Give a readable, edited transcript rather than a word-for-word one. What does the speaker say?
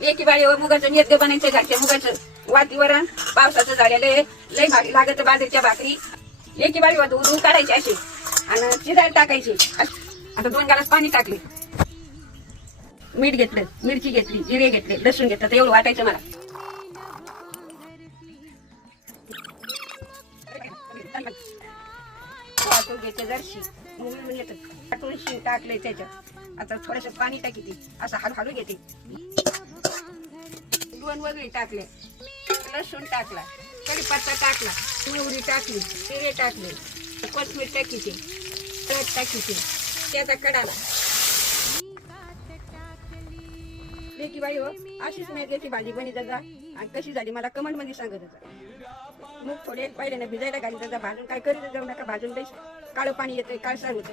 एकी बाळीवर मुगाचं नेत बनायचं घरच्या मुगाचं वातीवरण पावसाचं झालेलं आहे. लय भारी लागत बाजरीच्या भाकरी. एकी बाळीवर दूध काढायची अशी आणि शिजायला टाकायची. आता 2 ग्लास पाणी टाकले, मीठ घेतलं, मिरची घेतली, जिरे घेतले, लसूण घेतलं, तर एवढं वाटायचं मला. घ्यायचं जरशी म्हणून येतं टाकून शिंग टाकले त्याच्यात. आता थोडंसं पाणी टाकी असं हळू घेते. 2 वगळी टाकले, लसूण टाकला, कढीपत्ता टाकला, मोहरी टाकली, जिरे टाकले, कोथिंबीर टाकीची, हळद टाकीची, त्याचा कडाला. लेकी बाई हो, अशीच मेथीची भाजी बनी जा आणि कशी झाली मला कमेंट मध्ये सांगत होता. मग थोडे पहिल्याने भिजायला घाली भाजून काय करीत जाऊ नका, भाजून काळं पाणी येतंय काय सांगत.